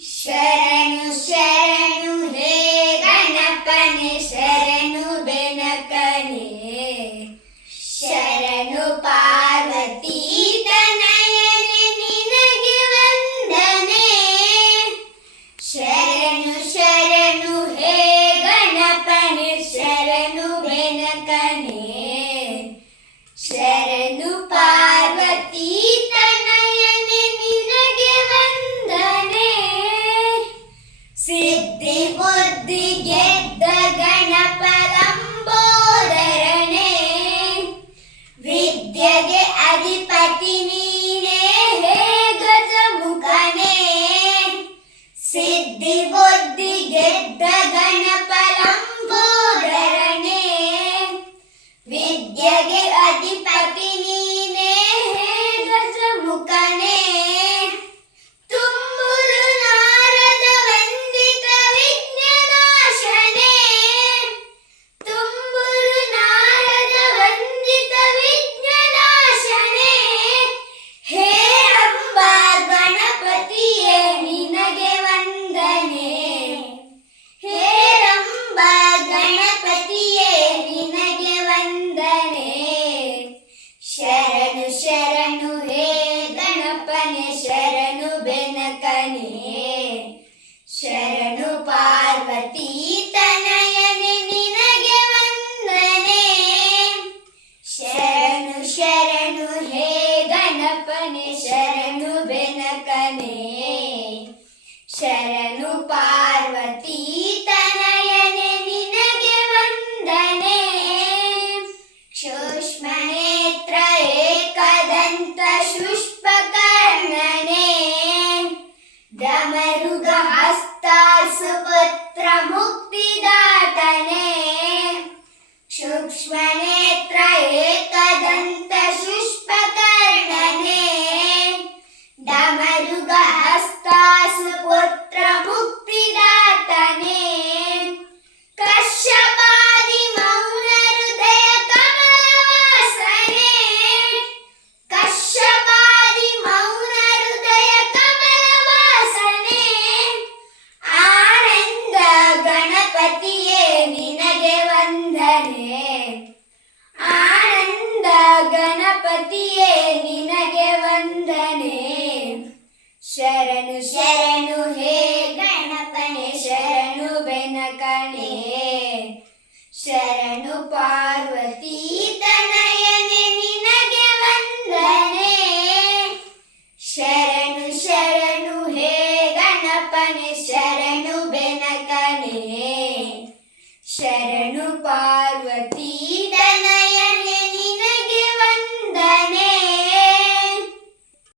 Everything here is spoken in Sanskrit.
ಶರಣು ಶರಣು ಹೇ ಗಣಪನೆ ಶರಣು ಬೆನಕನೆ ಶರಣು ಪಾರ್ವತಿ ತನಯನೆ ನಿನಗೆ ವಂದನೆ ಶರಣು ಶರಣು ಹೇ ಗಣಪನೆ ಶರಣು ಬೆನಕನೆ ಶರಣು ಪಾರ್ವತಿ ಶರಣು ಪಾರ್ವತಿ ತನಯನೆ ನಿನಗೆ ವಂದನೆ ಸೂಕ್ಷ್ಮನೇತ್ರ ಏಕದಂತ ಶುಷ್ಪಕರ್ಣನೆ ದಮರುಗ ಹಸ್ತ ಸುಪುತ್ರ ಮುಕ್ತಿದಾತನೆ ಸೂಕ್ಷ್ಮನೇತ್ರ ಏಕದಂತ ಶರಣೆ ಶರಣು ಪಾರ್ವತಿ ತನಯನೆ ನಿನಗೆ ವಂದನೆ. ಶರಣು ಶರಣು ಹೇ ಗಣಪನೆ ಶರಣು ಬೆನಕನೆ. ಶರಣು ಪಾ